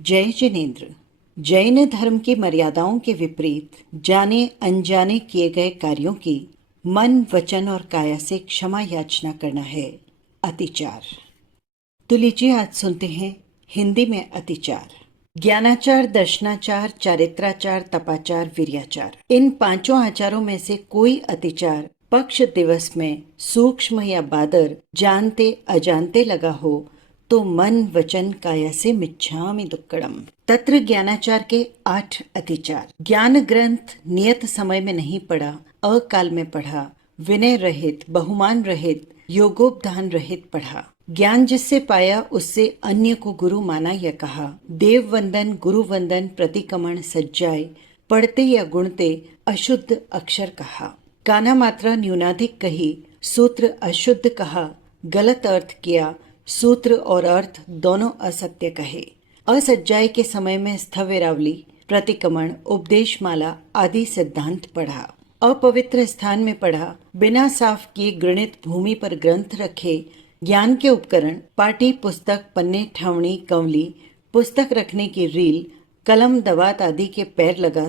जय जिनेन्द्र। जैन धर्म की मर्यादाओं के विपरीत जाने अनजाने किए गए कार्यों की मन, वचन और काया से क्षमा याचना करना है अतिचार। तो लीजिए आज सुनते हैं हिंदी में अतिचार। ज्ञानाचार, दर्शनाचार, चारित्राचार, तपाचार, वीर्याचार, इन पांचों आचारों में से कोई अतिचार पक्ष दिवस में सूक्ष्म या बादर जानते अजानते लगा हो तो मन, वचन, काया से मिच्छामि दुक्कड़म। तत्र ज्ञानाचार के 8 अतिचार। ज्ञान ग्रंथ नियत समय में नहीं पढ़ा, अकाल में पढ़ा, विनय रहित, बहुमान रहित, योगोपधान रहित पढ़ा। ज्ञान जिससे पाया उससे अन्य को गुरु माना या कहा। देव वंदन, गुरु वंदन, प्रतिक्रमण सज्जाए, पढ़ते या गुणते अशुद्ध अक्षर कहा। काना मात्रा न्यूनाधिक कही, सूत्र अशुद्ध कहा, गलत अर्थ किया, सूत्र और अर्थ दोनों असत्य कहे। असज्जाए के समय में स्थविरावली, प्रतिक्रमण, उपदेशमाला आदि सिद्धांत पढ़ा। अपवित्र स्थान में पढ़ा, बिना साफ किए घृणित भूमि पर ग्रंथ रखे। ज्ञान के उपकरण पाटी, पुस्तक, पन्ने, ठावणी, कंवली, पुस्तक रखने की रील, कलम, दवात आदि के पैर लगा,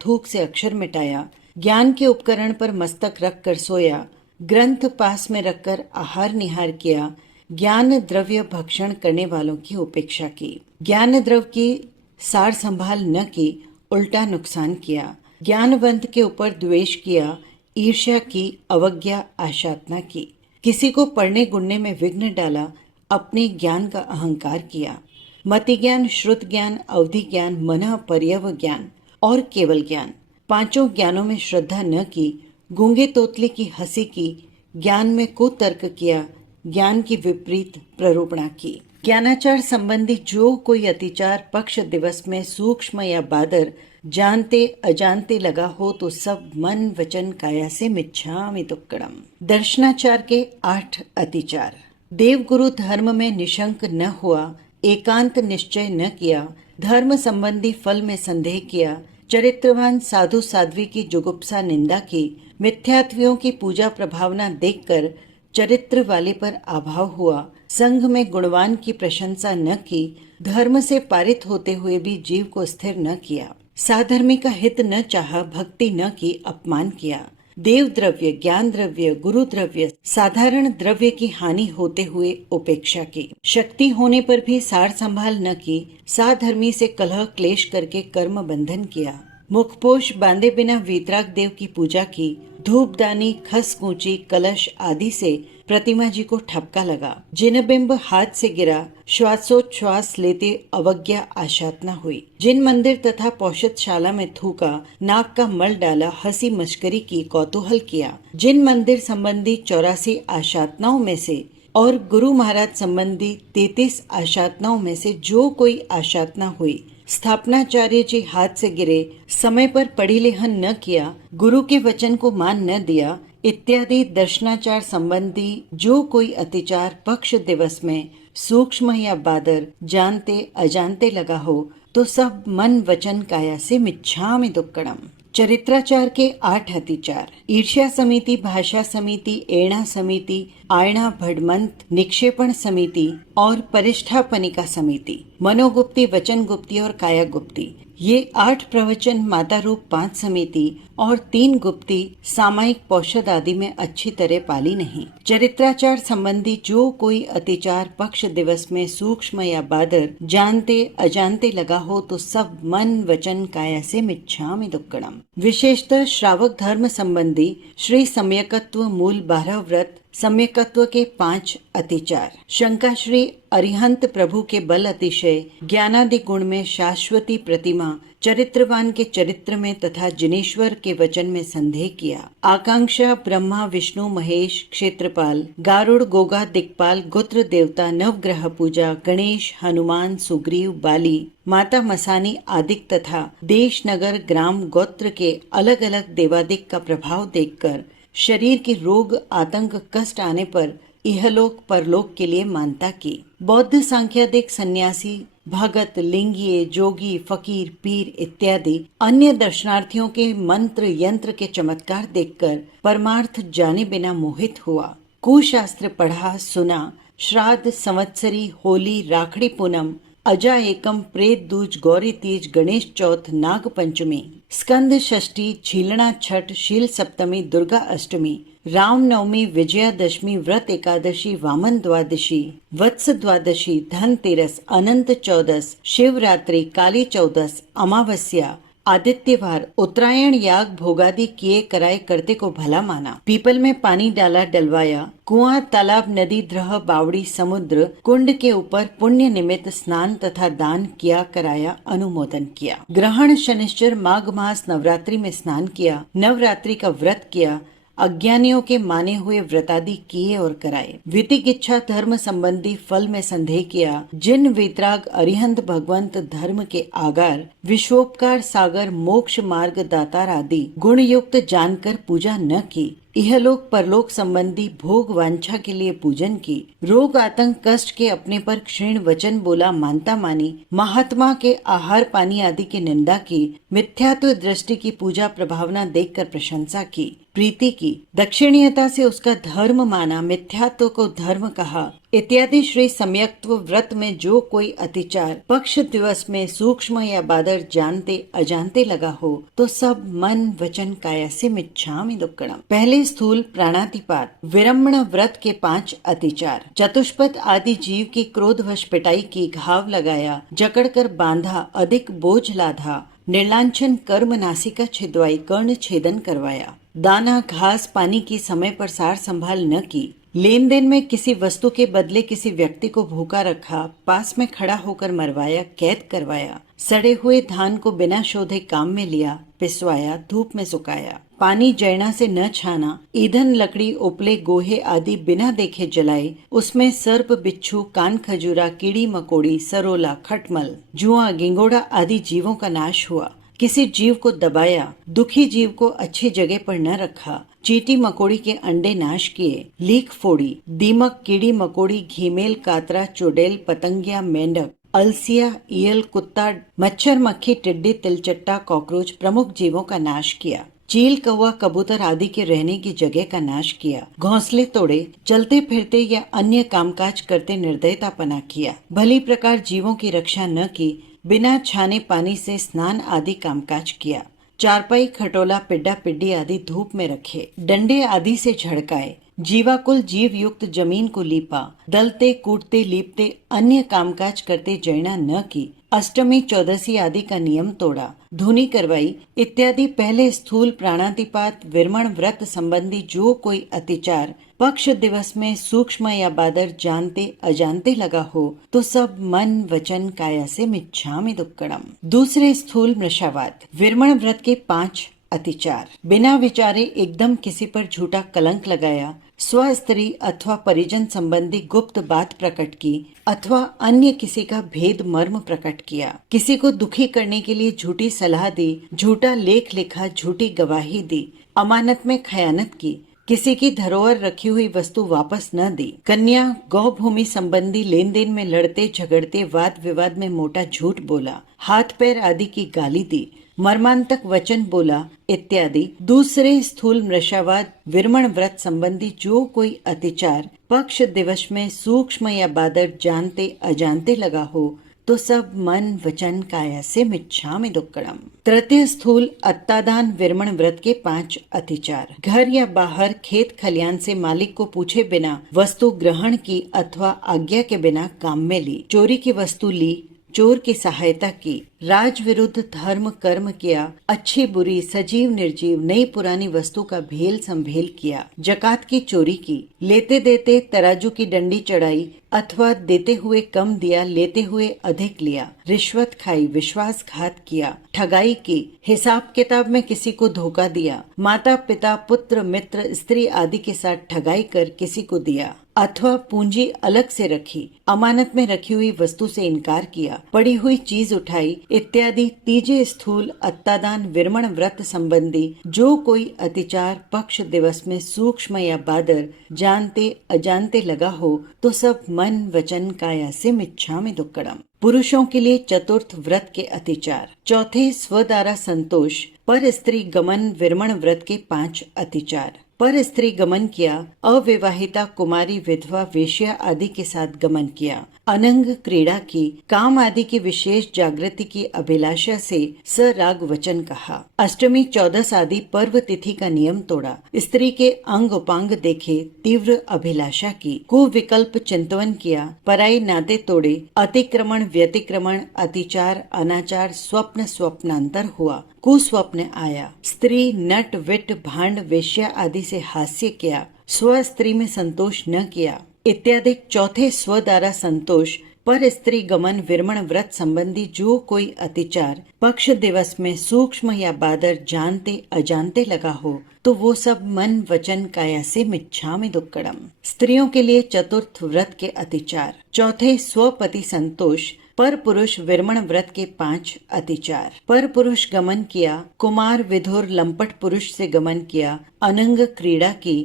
थूक से अक्षर मिटाया। ज्ञान के उपकरण पर मस्तक रख कर सोया, ग्रंथ पास में रखकर आहार निहार किया। ज्ञान द्रव्य भक्षण करने वालों की उपेक्षा की। ज्ञान द्रव्य की सार संभाल न की, उल्टा नुकसान किया। ज्ञानवंत के ऊपर द्वेष किया, ईर्ष्या की, अवज्ञा, आशातना की। किसी को पढ़ने गुणने में विघ्न डाला, अपने ज्ञान का अहंकार किया। मति ज्ञान, श्रुत ज्ञान, अवधि ज्ञान, मन, पर्यव ज्ञान और केवल ज्ञान, पांचों ज्ञानों में श्रद्धा न की। गूंगे तोतले की हंसी की, ज्ञान में कुतर्क किया, ज्ञान की विपरीत प्ररूपणा की। ज्ञानाचार संबंधी जो कोई अतिचार पक्ष दिवस में सूक्ष्म या बादर जानते अजानते लगा हो तो सब मन, वचन, काया से मिच्छामि दुक्कड़म। दर्शनाचार के 8 अतिचार। देव गुरु धर्म में निशंक न हुआ, एकांत निश्चय न किया, धर्म संबंधी फल में संदेह किया, चरित्रवान साधु साध्वी की जुगुप्सा निंदा की, मिथ्यात्वियों की पूजा प्रभावना देखकर चरित्र वाले पर अभाव हुआ, संघ में गुणवान की प्रशंसा न की, धर्म से पारित होते हुए भी जीव को स्थिर न किया, साधर्मी का हित न चाहा, भक्ति न की, अपमान किया, देव द्रव्य, ज्ञान द्रव्य, गुरु द्रव्य, साधारण द्रव्य की हानि होते हुए उपेक्षा की, शक्ति होने पर भी सार संभाल न की, साधर्मी से कलह क्लेश करके कर्म बंधन किया, मुखपोश बांधे बिना वीतराग देव की पूजा की, धूपदानी, खस कूची, कलश आदि से प्रतिमा जी को ठपका लगा, जिन बिंब हाथ से गिरा, श्वासोच्छ्वास लेते अवज्ञा आशातना हुई, जिन मंदिर तथा पौषधशाला में थूका, नाक का मल डाला, हंसी मश्करी की, कौतूहल किया, जिन मंदिर संबंधी 84 आशातनाओं में से और गुरु महाराज संबंधी 33 आशातनाओं में से जो कोई आशातना हुई, स्थापनाचार्य जी हाथ से गिरे, समय पर पढ़ी लेहन न किया, गुरु के वचन को मान न दिया इत्यादि दर्शनाचार संबंधी जो कोई अतिचार पक्ष दिवस में सूक्ष्म या बादर जानते अजानते लगा हो तो सब मन, वचन, काया से मिच्छामि दुक्कड़म। चरित्राचार के 8 अतिचार। ईर्ष्या समिति, भाषा समिति, एणा समिति, आयणा भडमंत, निक्षेपण समिति और परिष्ठापनिका समिति, मनोगुप्ती, वचन गुप्ती और काया गुप्ती, ये 8 प्रवचन, माता रूप 5 समिति और 3 गुप्ती सामायिक पौषध आदि में अच्छी तरह पाली नहीं। चरित्राचार संबंधी जो कोई अतिचार पक्ष दिवस में सूक्ष्म या बादर जानते अजानते लगा हो तो सब मन, वचन, काया से मिच्छामि दुक्कड़म। विशेषतः श्रावक धर्म संबंधी श्री सम्यकत्व मूल 12 व्रत, सम्यकत्व के 5 अतिचार, शंका श्री अरिहंत प्रभु के बल अतिशय, ज्ञानादि गुण में शाश्वती प्रतिमा, चरित्रवान के चरित्र में तथा जिनेश्वर के वचन में संदेह किया, आकांक्षा ब्रह्मा, विष्णु, महेश, क्षेत्रपाल, गारुड़, गोगा, दिक्पाल, गोत्र देवता, नवग्रह पूजा, गणेश, हनुमान, सुग्रीव, बाली, माता मसानी आदिक तथा देश, नगर, ग्राम, गोत्र के अलग अलग देवादिक का प्रभाव देखकर शरीर के रोग, आतंक, कष्ट आने पर इहलोक परलोक के लिए मानता की। बौद्ध सांख्यादिक सन्यासी, भगत, लिंगीय, जोगी, फकीर, पीर इत्यादि अन्य दर्शनार्थियों के मंत्र यंत्र के चमत्कार देखकर परमार्थ जाने बिना मोहित हुआ। कुशास्त्र पढ़ा, सुना, श्राद्ध, संवत्सरी, होली, राखड़ी पूनम, अजा एकम, प्रेत दूज, गौरी तीज, गणेश चौथ, नाग पंचमी, स्कंद षष्ठी, झीलना छठ, शील सप्तमी, दुर्गा अष्टमी, राम नवमी, विजयादशमी, व्रत एकादशी, वामन द्वादशी, वत्स द्वादशी, धनतेरस, अनंत चौदस, शिवरात्रि, काली चौदस, अमावस्या, आदित्यवार, उत्तरायण, याग भोगादि किए कराए करते को भला माना। पीपल में पानी डाला डलवाया, कुआं तालाब नदी द्रह बावड़ी समुद्र कुंड के ऊपर पुण्य निमित्त स्नान तथा दान किया कराया अनुमोदन किया। ग्रहण शनिश्चर माघ मास नवरात्रि में स्नान किया, नवरात्रि का व्रत किया, अज्ञानियों के माने हुए व्रतादि किए और कराए। वितिकिच्छा धर्म संबंधी फल में संदेह किया, जिन वितराग अरिहंत भगवंत धर्म के आगार, विश्वोपकार सागर, मोक्ष मार्ग दातार आदि गुण युक्त जानकर पूजा न की, इहलोक परलोक संबंधी भोग वांछा के लिए पूजन की, रोग आतंक कष्ट के अपने पर क्षीण वचन बोला मानता मानी, महात्मा के आहार पानी आदि की निंदा की, मिथ्यात्व दृष्टि की पूजा प्रभावना देखकर प्रशंसा की, प्रीति की, दक्षिणीयता से उसका धर्म माना, मिथ्यात्व को धर्म कहा इत्यादि श्री सम्यक्त्व व्रत में जो कोई अतिचार पक्ष दिवस में सूक्ष्म या बादर जानते अजानते लगा हो तो सब मन वचन काया से मिच्छामि दुक्कड़म। पहले स्थूल प्राणातिपात, विरम्मण व्रत के 5 अतिचार। चतुष्पद आदि जीव की क्रोधवश पिटाई की, घाव लगाया, जकड़कर बांधा, अधिक बोझ लाधा, निर्लांछन कर्म नासिका छिदवाई, कर्ण छेदन करवाया, दाना घास पानी की समय पर सार संभाल न की, लेन देन में किसी वस्तु के बदले किसी व्यक्ति को भूखा रखा, पास में खड़ा होकर मरवाया, कैद करवाया, सड़े हुए धान को बिना शोधे काम में लिया, पिसवाया, धूप में सुखाया, पानी जैना से न छाना, ईंधन लकड़ी उपले गोहे आदि बिना देखे जलाए, उसमें सर्प बिच्छू कान खजूरा कीड़ी मकोड़ी सरोला खटमल जुआ गिंगोड़ा आदि जीवों का नाश हुआ। किसी जीव को दबाया, दुखी जीव को अच्छी जगह पर न रखा, चींटी मकोड़ी के अंडे नाश किए, लीक फोड़ी, दीमक कीड़ी मकोड़ी घीमेल कातरा चुड़ैल पतंगिया मेंढक अलसिया ईयल कुत्ता मच्छर मक्खी टिड्डी तिलचट्टा कॉकरोच प्रमुख जीवों का नाश किया, चील कौवा कबूतर आदि के रहने की जगह का नाश किया, घोंसले तोड़े, चलते फिरते या अन्य कामकाज करते निर्दयतापना किया, भली प्रकार जीवों की रक्षा न की, बिना छाने पानी से स्नान आदि कामकाज किया, चारपाई खटोला पिड्डा पिड्डी आदि धूप में रखे, डंडे आदि से झड़काए, जीवाकुल जीव युक्त जमीन को लीपा, दलते कूटते लीपते अन्य कामकाज करते जैना न की, अष्टमी चौदसी आदि का नियम तोड़ा, धुनी करवाई इत्यादि पहले स्थूल प्राणातिपात विरमण व्रत संबंधी जो कोई अतिचार पक्ष दिवस में सूक्ष्म या बादर जानते अजानते लगा हो तो सब मन वचन काया से मिच्छामि दुक्कड़म। दूसरे स्थूल मृषावाद, विरमण व्रत के 5 अतिचार। बिना विचारे एकदम किसी पर झूठा कलंक लगाया, स्व स्त्री अथवा परिजन संबंधी गुप्त बात प्रकट की अथवा अन्य किसी का भेद मर्म प्रकट किया, किसी को दुखी करने के लिए झूठी सलाह दी, झूठा लेख लिखा, झूठी गवाही दी, अमानत में खयानत की, किसी की धरोहर रखी हुई वस्तु वापस न दी, कन्या गौ भूमि संबंधी लेन देन में लड़ते झगड़ते वाद विवाद में मोटा झूठ बोला, हाथ पैर आदि की गाली दी, मर्मांतक वचन बोला इत्यादि। दूसरे स्थूल मृषावाद विरमण व्रत संबंधी जो कोई अतिचार पक्ष दिवस में सूक्ष्म या बादर जानते अजानते लगा हो तो सब मन वचन काया से मिच्छामि दुक्कड़म। तृतीय स्थूल अत्तादान विरमण व्रत के 5 अतिचार। घर या बाहर खेत खलियान से मालिक को पूछे बिना वस्तु ग्रहण की अथवा आज्ञा के बिना काम में ली, चोरी की वस्तु ली, चोर की सहायता की, राज विरुद्ध धर्म कर्म किया, अच्छी बुरी सजीव निर्जीव नई पुरानी वस्तु का भेल संभेल किया, जकात की चोरी की, लेते देते तराजू की डंडी चढ़ाई अथवा देते हुए कम दिया लेते हुए अधिक लिया, रिश्वत खाई, विश्वासघात किया, ठगाई की, हिसाब किताब में किसी को धोखा दिया, माता पिता पुत्र मित्र स्त्री आदि के साथ ठगाई कर किसी को दिया अथवा पूंजी अलग से रखी, अमानत में रखी हुई वस्तु से इनकार किया, पड़ी हुई चीज उठाई इत्यादि। तीजे स्थूल अत्तादान विरमण व्रत संबंधी जो कोई अतिचार पक्ष दिवस में सूक्ष्म या बादर जानते अजानते लगा हो तो सब मन वचन काया से मिच्छामि दुक्कड़म। पुरुषों के लिए चतुर्थ व्रत के अतिचार। चौथे स्वद्वारा संतोष पर स्त्री गमन विरमण व्रत के 5 अतिचार। पर स्त्री गमन किया, अविवाहिता कुमारी विधवा वेश्या आदि के साथ गमन किया, अनंग क्रीड़ा की, काम आदि की विशेष जागृति की अभिलाषा से सराग वचन कहा। अष्टमी, चौदस आदि पर्व तिथि का नियम तोड़ा। स्त्री के अंग उपांग देखे, तीव्र अभिलाषा की, कुविकल्प चिंतवन किया, पराई नाते तोड़े, अतिक्रमण व्यतिक्रमण, अतिचार अनाचार, स्वप्न स्वप्नांतर हुआ, कुस्वप्न आया। स्त्री नट विट भांड वेश्या आदि से हास्य किया, स्व स्त्री में संतोष न किया इत्यादि। चौथे, स्व द्वारा संतोष, पर स्त्री गमन, विरमण व्रत संबंधी जो कोई अतिचार पक्ष दिवस में सूक्ष्म या बादर जानते अजानते लगा हो तो वो सब मन वचन काया से मिच्छामि दुक्कडम। स्त्रियों के लिए चतुर्थ, व्रत के अतिचार। चौथे, स्वपति संतोष, पर पुरुष विरमण व्रत के 5 अतिचार। पर पुरुष गमन किया, कुमार विधुर लंपट पुरुष से गमन किया, अनंग क्रीड़ा की,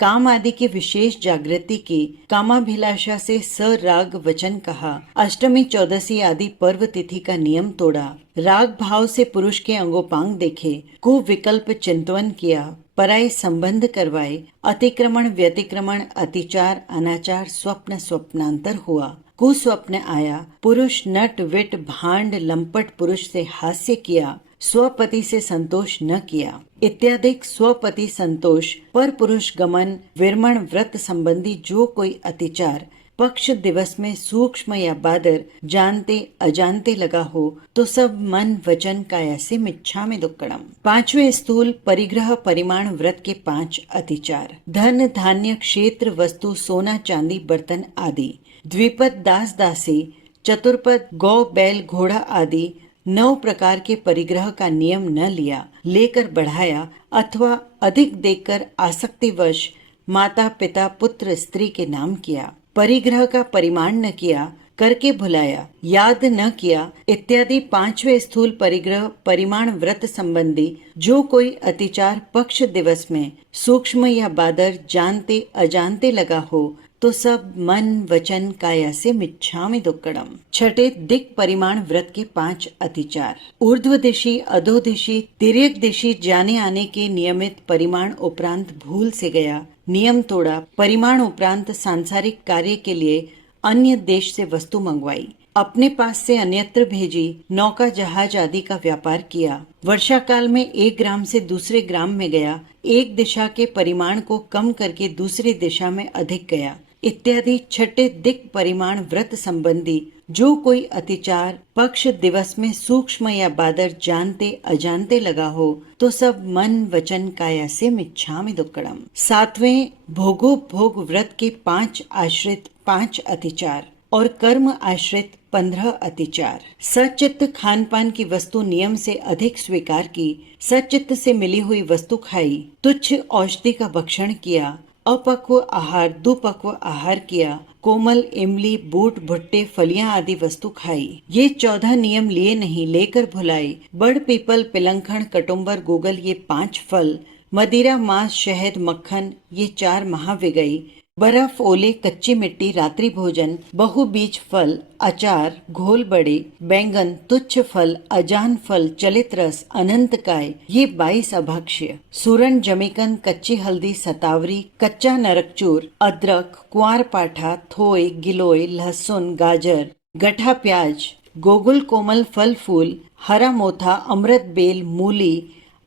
काम आदि की विशेष जागृति की, कामाभिलाषा से सराग वचन कहा, अष्टमी चौदसी आदि पर्व तिथि का नियम तोड़ा, राग भाव से पुरुष के अंगोपांग देखे, कुविकल्प चिंतवन किया, पराय संबंध करवाए, अतिक्रमण व्यतिक्रमण, अतिचार अनाचार, स्वप्न स्वप्नांतर हुआ, कुस्वप्न आया, पुरुष नट विट भांड लंपट पुरुष से हास्य किया, स्वपति से संतोष न किया इत्यादि। स्वपति संतोष, पर पुरुष गमन, विरमण व्रत संबंधी जो कोई अतिचार पक्ष दिवस में सूक्ष्म या बादर जानते अजानते लगा हो तो सब मन वचन काया से मिच्छामि दुक्कडम। 5वें, स्थूल परिग्रह परिमाण व्रत के 5 अतिचार। धन धान्य क्षेत्र वस्तु सोना चांदी बर्तन आदि। द्विपद दास दासी, चतुर्पद गौ बैल घोड़ा आदि 9 प्रकार के परिग्रह का नियम न लिया, लेकर बढ़ाया अथवा अधिक देखकर आसक्तिवश माता पिता पुत्र स्त्री के नाम किया। परिग्रह का परिमाण न किया, करके भुलाया, याद न किया इत्यादि। 5वें, स्थूल परिग्रह परिमाण व्रत संबंधी जो कोई अतिचार पक्ष दिवस में सूक्ष्म या बादर जानते अजानते लगा हो तो सब मन वचन काया से मिच्छामि दुक्कडम। 6ठे, दिक् परिमाण व्रत के 5 अतिचार। ऊर्ध्व दिशी, अधोदिशी, तिर्यक दिशी जाने आने के नियमित परिमाण उपरांत भूल से गया, नियम तोड़ा, परिमाण उपरांत सांसारिक कार्य के लिए अन्य देश से वस्तु मंगवाई, अपने पास से अन्यत्र भेजी, नौका जहाज आदि का व्यापार किया, वर्षा काल में एक ग्राम से दूसरे ग्राम में गया, एक दिशा के परिमाण को कम करके दूसरी दिशा में अधिक गया इत्यादि। 6ठे, दिक् परिमाण व्रत संबंधी जो कोई अतिचार पक्ष दिवस में सूक्ष्म या बादर जानते अजानते लगा हो तो सब मन वचन काया से मिच्छामि दुक्कडम। 7वें, भोगोपभोग व्रत के 5 आश्रित 5 अतिचार और कर्म आश्रित 15 अतिचार। सचित्त खान पान की वस्तु नियम से अधिक स्वीकार की, सचित्त से मिली हुई वस्तु खाई, तुच्छ औषधि का भक्षण किया, अपक्व आहार दुपक्व आहार किया, कोमल इमली बूट भुट्टे फलियां आदि वस्तु खाई। ये 14 नियम लिए नहीं, लेकर भुलाई। बड़ पीपल पिलंखण कटुम्बर गूगल ये 5 फल, मदिरा मांस शहद मक्खन ये 4 महाविगई, बर्फ ओले कच्ची मिट्टी रात्रि भोजन, बहु बीज फल, अचार घोल बड़े, बैंगन तुच्छ फल, अजान फल, चलित रस, अनंत काय ये 22 अभक्ष्य, सूरन जमीकन कच्ची हल्दी सतावरी, कच्चा नरकचूर, अदरक, कुंवार पाठा, थोय, गिलोय, लहसुन, गाजर, गठा प्याज, गोगुल कोमल फल फूल, हरा मोथा, अमृत बेल, मूली,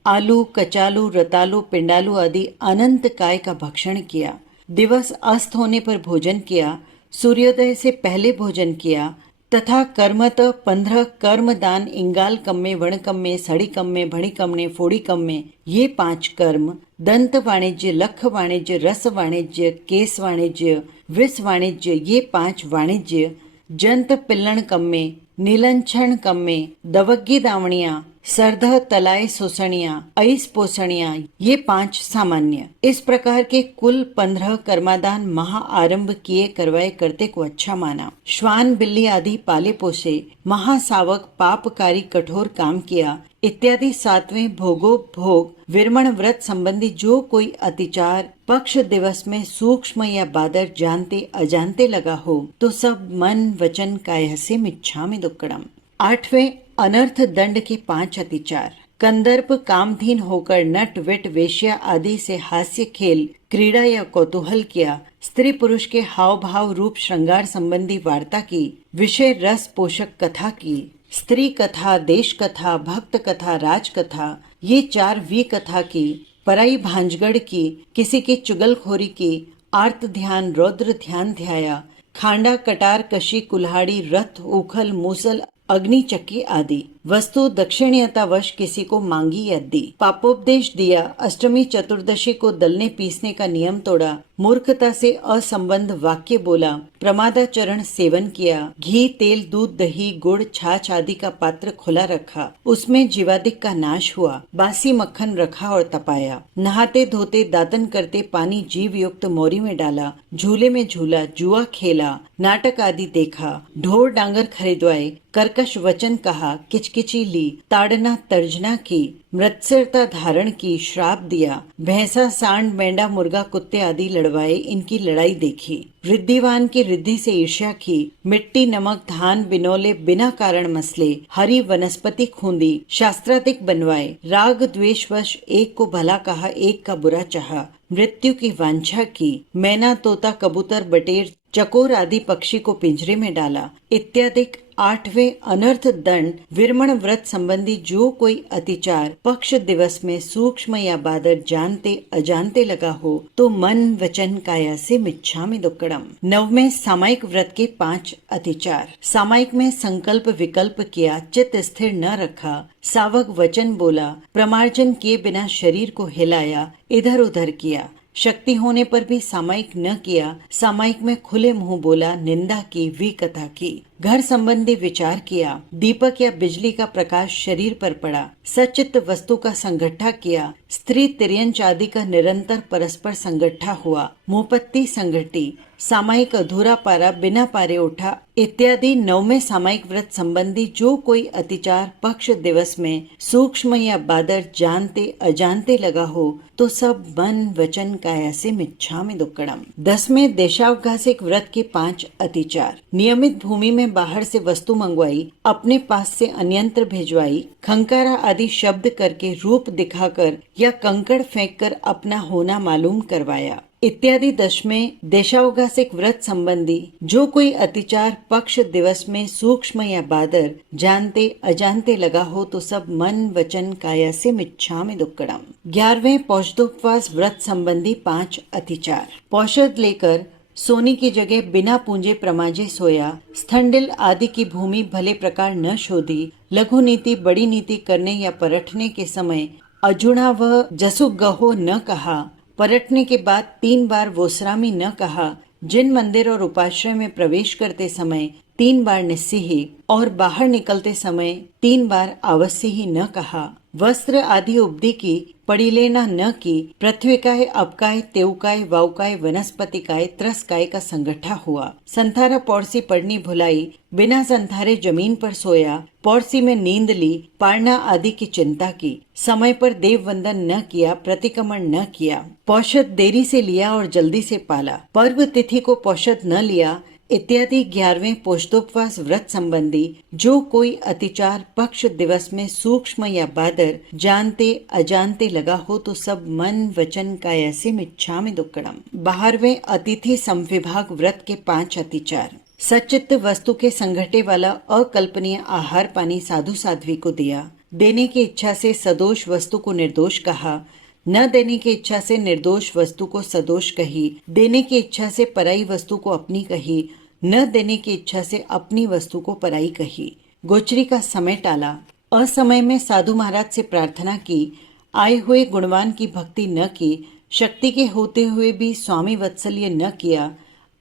आलू, कचालू, रतालू, पिंडालू आदि अनंत काय का भक्षण किया। दिवस अस्त होने पर भोजन किया, सूर्योदय से पहले भोजन किया तथा कर्मत 15 कर्म दान इंगाल कम्मे वण कम्मे सड़ी कम्मे भणी कम्मे फोड़ी कम्मे ये 5 कर्म, दंत वाणिज्य लख वाणिज्य रस वाणिज्य केस वाणिज्य विष वाणिज्य ये 5 वाणिज्य, जंत पिल्लण कम्मे नीलंछण कम्मे दवग्गी दावणिया सरध तलाय सोसणिया ऐस पोसणिया ये 5 सामान्य। इस प्रकार के कुल 15 कर्मादान महा आरंभ किए करवाए करते को अच्छा माना। श्वान बिल्ली आदि पाले पोसे, महासावक पापकारी कठोर काम किया इत्यादि। 7वें, भोगोपभोग विरमण व्रत संबंधी जो कोई अतिचार पक्ष दिवस में सूक्ष्म या बादर जानते अजानते लगा हो तो सब मन वचन काया से मिच्छामि दुक्कडम। 8वें, अनर्थ दंड के 5 अतिचार। कंदर्प कामधीन होकर नट विट वेश्या आदि से हास्य खेल क्रीड़ा या कौतूहल किया, स्त्री पुरुष के हाव भाव रूप श्रृंगार संबंधी वार्ता की, विषय रस पोषक कथा की, स्त्री कथा, देश कथा, भक्त कथा, राज कथा, ये 4 वी कथा की, पराई भांजगढ़ की, किसी की चुगलखोरी की, आर्त ध्यान रौद्र ध्यान ध्याया, खांडा कटार कशी कुल्हाड़ी रथ उखल मूसल अग्नि चक्की आदि। वस्तु दक्षिणीयतावश किसी को मांगी या दी। पापोपदेश दिया, अष्टमी चतुर्दशी को दलने पीसने का नियम तोड़ा, मूर्खता से असंबद्ध वाक्य बोला, प्रमादाचरण सेवन किया, घी तेल दूध दही गुड़ छाछ आदि का पात्र खुला रखा, उसमें जीवादिक का नाश हुआ, बासी मक्खन रखा और तपाया, नहाते धोते दातन करते पानी जीव युक्त मोरी में डाला, झूले में झूला, जुआ खेला, नाटक आदि देखा, ढोर डांगर खरीदवाए, कर्कश वचन कहा, किचकिची ली, ताड़ना तर्जना की, मृत्सरता धारण की, श्राप दिया, भैंसा सांड मेंढा मुर्गा कुत्ते आदि लड़वाए, इनकी लड़ाई देखी, रिद्धिवान की रिद्धि से ईर्ष्या की, मिट्टी नमक धान बिनौले बिना कारण मसले, हरी वनस्पति खूंदी, शास्त्रातिक बनवाए, राग द्वेषवश एक को भला कहा एक का बुरा चाहा, मृत्यु की वांछा की, मैना तोता कबूतर बटेर चकोर आदि पक्षी को पिंजरे में डाला, इत्यादिक 8वें अनर्थ दंड विरमण व्रत संबंधी जो कोई अतिचार पक्ष दिवस में सूक्ष्म या बादर जानते अजानते लगा हो तो मन वचन काया से मिच्छामि दुक्कडम। 9वें सामायिक व्रत के 5 अतिचार। सामायिक में संकल्प विकल्प किया, चित्त स्थिर न रखा, सावक वचन बोला, प्रमार्जन किए बिना शरीर को हिलाया, इधर उधर किया, शक्ति होने पर भी सामायिक न किया, सामायिक में खुले मुंह बोला, निंदा की, विकथा की, घर संबंधी विचार किया, दीपक या बिजली का प्रकाश शरीर पर पड़ा, सचित्त वस्तु का संगठा किया, स्त्री तिर्यंच आदि का निरंतर परस्पर संगठा हुआ, मुपत्ति संगठी, सामायिक अधूरा पारा बिना पारे उठा इत्यादि 9वें सामायिक व्रत संबंधी जो कोई अतिचार पक्ष दिवस में सूक्ष्म या बादर जानते अजानते लगा हो तो सब मन वचन काया से मिच्छामि दुक्कडम। 10वें देशावकाशिक व्रत के 5 अतिचार। नियमित भूमि में बाहर से वस्तु मंगवाई, अपने पास से अन्यंत्र भेजवाई, खंकारा आदि शब्द करके रूप दिखाकर या कंकड़ फेंककर अपना होना मालूम करवाया इत्यादि। 10वें देशावकाशिक व्रत संबंधी जो कोई अतिचार पक्ष दिवस में सूक्ष्म या बादर जानते अजानते लगा हो तो सब मन वचन काया से मिच्छामि दुक्कडम। 11वें पौषधोपवास व्रत संबंधी 5 अतिचार। पौषध लेकर सोनी की जगह बिना पूंजे प्रमाजे सोया, स्थंडिल आदि की भूमि भले प्रकार न शोधी, लघु नीति बड़ी नीति करने या परटने के समय अजुणा व जसु गहो न कहा, परटने के बाद 3 बार वोसरामी न कहा, जिन मंदिर और उपाश्रय में प्रवेश करते समय 3 बार निस्सिही और बाहर निकलते समय 3 बार आवस्यही न कहा, वस्त्र आदि उपदी की, पड़ी लेना न की, पृथ्वीकाय अपकाय तेवकाय वावकाय वनस्पतिकाय त्रसकाय का संगठा हुआ, संथारा पौड़सी पड़नी भुलाई, बिना संथारे जमीन पर सोया, पौड़सी में नींद ली, पारना आदि की चिंता की, समय पर देव वंदन न किया, प्रतिक्रमण न किया, पौषध देरी से लिया और जल्दी से पाला, पर्व तिथि को पौषध न लिया इत्यादि। 11वें पौषधोपवास व्रत संबंधी जो कोई अतिचार पक्ष दिवस में सूक्ष्म या बादर जानते अजानते लगा हो तो सब मन वचन काया से मिच्छामि दुक्कडम। 12वें अतिथि संविभाग व्रत के 5 अतिचार। सचित्त वस्तु के संघटे वाला अकल्पनीय आहार पानी साधु साध्वी को दिया, देने की इच्छा से सदोष वस्तु को निर्दोष कहा, न देने की इच्छा से निर्दोष वस्तु को सदोष कही, देने की इच्छा से पराई वस्तु को अपनी कही, न देने की इच्छा से अपनी वस्तु को पराई कही, गोचरी का समय टाला, असमय में साधु महाराज से प्रार्थना की, आए हुए गुणवान की भक्ति न की, शक्ति के होते हुए भी स्वामी वात्सल्य न किया,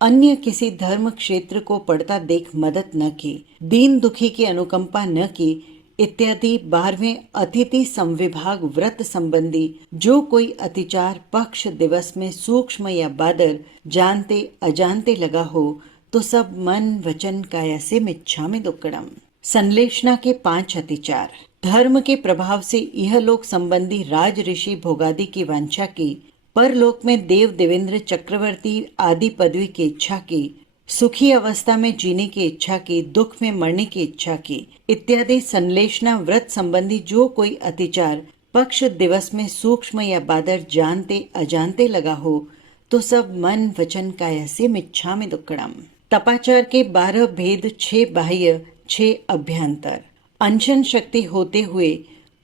अन्य किसी धर्म क्षेत्र को पड़ता देख मदद न की, दीन दुखी की अनुकंपा न की इत्यादि। 12वें अतिथि संविभाग व्रत संबंधी जो कोई अतिचार पक्ष दिवस में सूक्ष्म या बादर जानते अजानते लगा हो तो सब मन वचन काया से मिच्छामि दुक्कडम। संश्लेषणा के 5 अतिचार। धर्म के प्रभाव से यह लोक संबंधी राज ऋषि भोगादि की वांछा की, परलोक में देव देवेंद्र चक्रवर्ती आदि पदवी की इच्छा की, सुखी अवस्था में जीने की इच्छा की, दुख में मरने की इच्छा की इत्यादि संश्लेषणा व्रत संबंधी जो कोई अतिचार पक्ष दिवस में सूक्ष्म या बादर जानते अजानते लगा हो तो सब मन वचन काया से मिच्छामि दुक्कड़म। तपाचार के 12 भेद, 6 बाह्य, 6 अभ्यंतर। अनशन शक्ति होते हुए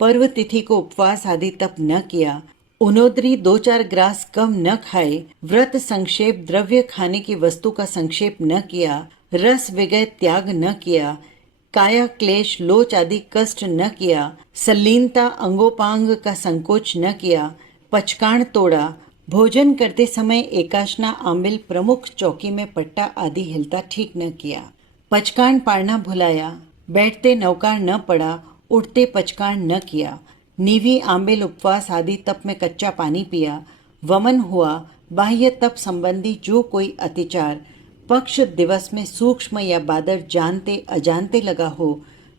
पर्व तिथि को उपवास आदि तप न किया, उनोदरी 2-4 ग्रास कम न खाए, व्रत संक्षेप द्रव्य खाने की वस्तु का संक्षेप न किया, रस विगय त्याग न किया, काया क्लेश लोच आदि कष्ट न किया, सल्लीनता अंगोपांग का संकोच न किया, पचकाण तोड़ा, भोजन करते समय एकाशना आंबिल प्रमुख चौकी में पट्टा आदि हिलता ठीक न किया, पचकाण पाड़ना भुलाया, बैठते नौकार न पड़ा, उठते पचकाण न किया, नीवी आंबिल उपवास आदि तप में कच्चा पानी पिया, वमन हुआ, बाह्य तप संबंधी जो कोई अतिचार पक्ष दिवस में सूक्ष्म या बादर जानते अजानते लगा हो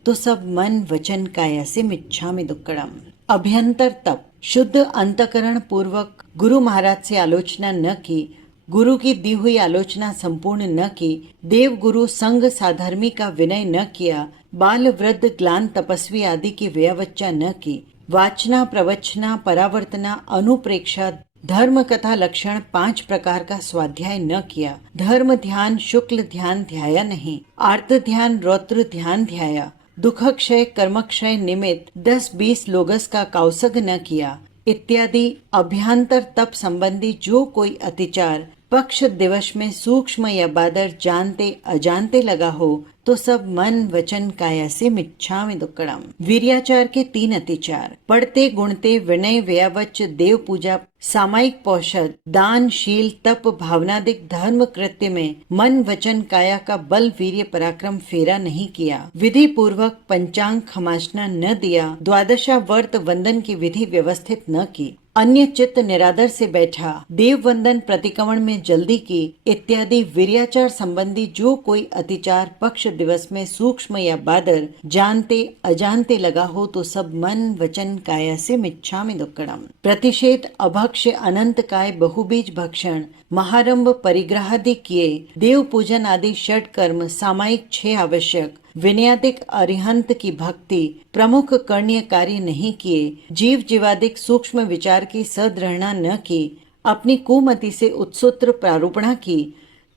तो सब मन वचन काया से मिच्छामि दुक्कड़म। अभ्यंतर तप। शुद्ध अंतकरण पूर्वक गुरु महाराज से आलोचना न की, गुरु की दी हुई आलोचना संपूर्ण न की, देव गुरु संग साधर्मी का विनय न किया, बाल वृद्ध ग्लान तपस्वी आदि की व्यवच्चा न की, वाचना प्रवचना परावर्तना अनुप्रेक्षा धर्म कथा लक्षण 5 प्रकार का स्वाध्याय न किया, धर्म ध्यान शुक्ल ध्यान ध्याया नहीं, आर्त ध्यान रौद्र ध्यान ध्याया, दुख क्षय कर्मक्षय निमित्त 10-20 लोगस का कौसग न किया इत्यादि अभ्यंतर तप संबंधी जो कोई अतिचार पक्ष दिवस में सूक्ष्म या बादर जानते अजानते लगा हो तो सब मन वचन काया से मिच्छामि दुक्कड़म। वीर्याचार के 3 अतिचार। पढ़ते गुणते विनय व्यावच देव पूजा सामायिक पौषध दान शील तप भावनादिक धर्म कृत्य में मन वचन काया का बल वीर्य पराक्रम फेरा नहीं किया, विधि पूर्वक पंचांग खमासना न दिया, द्वादशा व्रत वंदन की विधि व्यवस्थित न की, अन्य चित्त निरादर से बैठा, देव वंदन प्रतिक्रमण में जल्दी की इत्यादि वीर्याचार संबंधी जो कोई अतिचार पक्ष दिवस में सूक्ष्म या बादर जानते अजानते लगा हो तो सब मन वचन काया से मिच्छामि दुक्कड़म। प्रतिषेध अभक्ष्य अनंत काय बहुबीज भक्षण महारंभ परिग्रहादि किए, देव पूजन आदि षट कर्म सामायिक 6 आवश्यक, विनयादिक अरिहंत की भक्ति प्रमुख करणीय कार्य नहीं किए, जीव जीवादिक सूक्ष्म विचार की सद्रहणा न की, अपनी कुमति से उत्सूत्र प्रारूपणा की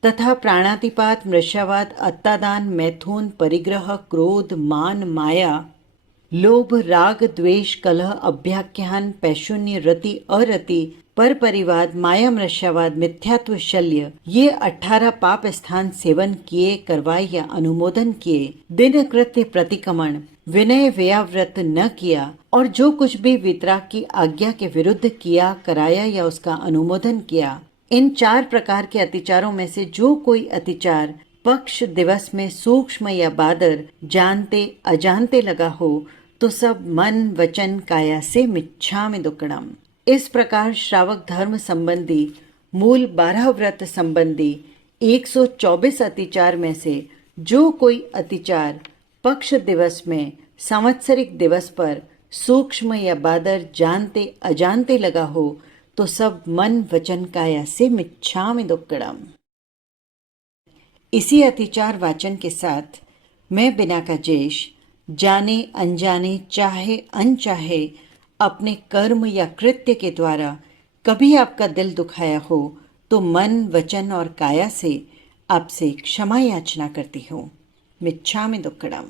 तथा प्राणातिपात मृष्यावाद अत्तादान मैथुन परिग्रह क्रोध मान माया लोभ राग द्वेष कलह अभ्याख्यान पैशून्य रति अरति पर परिवाद माया मृष्यावाद मिथ्यात्व शल्य ये 18 पाप स्थान सेवन किए करवाए या अनुमोदन किए, दिन कृत्य प्रतिक्रमण विनय व्याव्रत न किया और जो कुछ भी वितराग की आज्ञा के विरुद्ध किया कराया या उसका अनुमोदन किया, इन 4 प्रकार के अतिचारों में से जो कोई अतिचार पक्ष दिवस में सूक्ष्म या बादर जानते अजानते लगा हो तो सब मन वचन काया से मिच्छामि दुक्कड़म। इस प्रकार श्रावक धर्म संबंधी मूल 12 व्रत संबंधी 124 अतिचार में से जो कोई अतिचार पक्ष दिवस में संवत्सरिक दिवस पर सूक्ष्म या बादर जानते अजानते लगा हो तो सब मन वचन काया से मिच्छामि दुक्कड़म। इसी अतिचार वाचन के साथ मैं बिना का जेश जाने अनजाने चाहे अनचाहे अपने कर्म या कृत्य के द्वारा कभी आपका दिल दुखाया हो तो मन वचन और काया से आपसे क्षमा याचना करती हूँ। मिच्छामि दुक्कड़म।